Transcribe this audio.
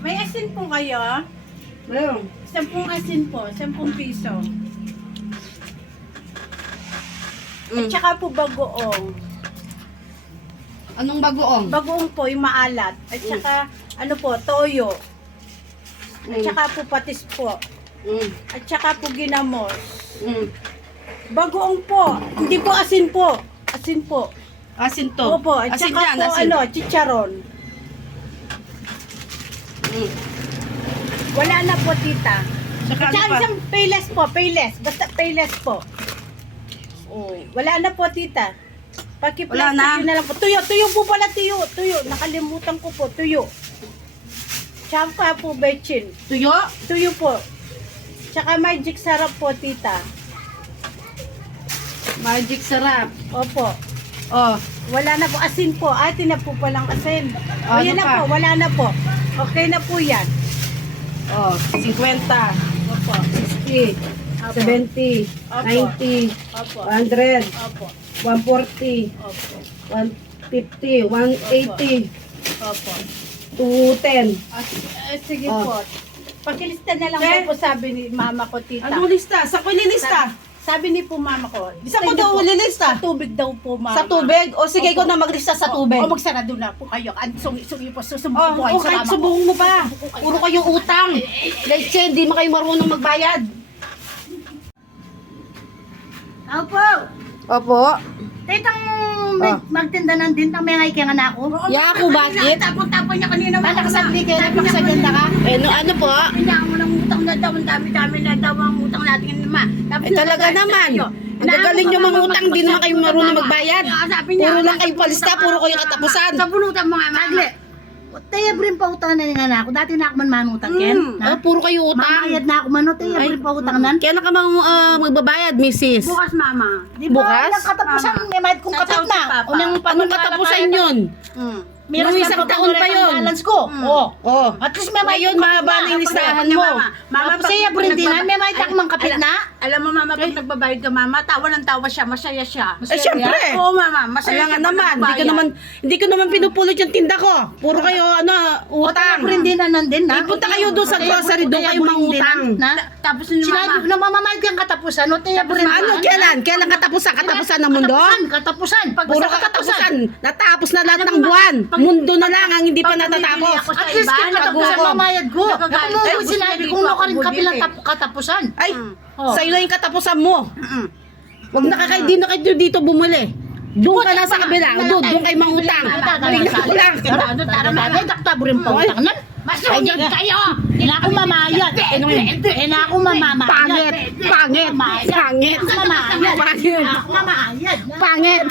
May asin po kayo? Meron. 10 asin po, 10 piso. At saka po bagoong. Anong bagoong? Bagoong po yung maalat. At saka ano po, toyo. At saka po patis po. At saka po ginamos. Bagoong po. Hindi po asin po. Asin po. Asin to. Opo. At asin saka yan, po asin. chicharon. Wala na po tita. Saka At ano saka pa? isang payless po. Payless. Basta payless po. Wala na po tita. Wala na. Paki-plastic na lang po. Tuyo po pala, tuyo. Nakalimutan ko po, tuyo. Tsaka po, bechin. Tuyo? Tuyo po. Tsaka magic sarap po, tita. Magic sarap. Opo. Oh. Wala na po. Asin po. Atin na po palang asin. Ano Yan na pa? po. Wala na po. Okay na po yan. Oh, 50, Opo. 60, Opo. 70, Opo. 90, Opo. 100, Opo. 140, Opo. 150, 180, Opo. 210. Sige Oh. po. Pakilista na lang Eh? po sabi ni mama ko, tita. Anong lista? Sa ko nilista? Sabi ni po mama ko. Isa ko daw lilista. Sa tubig daw po, mama. Sa tubig? O sige, Opo. ikaw na maglista sa tubig. O magsarado na po kayo. Sugi po, susubok po Oh, kayo oh, sa kahit mama ko. subuhong mo pa. Puro kayong utang. Like say, hindi mo kayo marunong magbayad. Opo. Opo. Titang magtinda ng dintang may ngay kaya nga ako. Ya ako, bakit? Tapon-tapon niya kanina. Nakasabli kayo, napakasaganda ka. Eh, no, ano po? Kanya mo ng utang na daw, ang dami-dami na daw ang utang natin ma. Eh, talaga naman. Ang gagaling nyo mga utang, hindi naman kayo marunong magbayad. Puro lang kayo palista, puro kayo katapusan. Sa bunutan mo nga, Magli. Tayo brin pa utang na nga na ako. Dati na ako man manutang, Ken. Oh, puro kayo utang. Mamayad na ako man. Tayo Ay, brin pa utang nan. Kailan ka bang magbabayad, misis? Bukas, mama. Di Bukas? ba? Ang katapusan, may mayad kong Sa kapit South na. Papa. Unang Anong katapusan yun? Meron Nung isang taon pa yun. Balance ko. Oh. Oh. At least may Ngayon, mahaba na yung listahan mo. Mama, siya Brindina, may may takmang kapit na. Alam mo, mama, pag nagbabayad ka, mama, tawa ng tawa siya, masaya siya. Eh, syempre. Oo, mama, masaya Alam nga siya. pag naman, nagbabayad. hindi ko naman pinupulot yung tinda ko. Puro kayo, utang. Brindina nandin na. Punta kayo doon sa grocery, doon kayo mangutang. Tapos ni Sinabi ko mama, na mamamayad kang katapusan. O tayo Brindina. Ano, kailan katapusan? Katapusan ng mundo? Katapusan. Puro ka katapusan. Natapos na lahat ng buwan. Mundo na lang ang hindi pa natatapos. ako sa At least iba, kung katapusan nag-uoko. mamayad ko. Nagagalit Ako ako mo sa sinabi hindi kung ko ano ka rin ako kapilang bumili. katapusan. Ay, Oh. sa'yo lang yung katapusan mo. Huwag na di na kayo dito bumuli. Doon ka lang sa kabila. Doon kayo mangutang. Tingnan ko lang. Tara, dakta rin pa utang nan. Masunod kayo! Ina ako mamayad! Ina ako mamamayad! Pangit. Pangit. Mamayad! Pangit. Mamayad! Pangit. Ako mamayad! Pangit.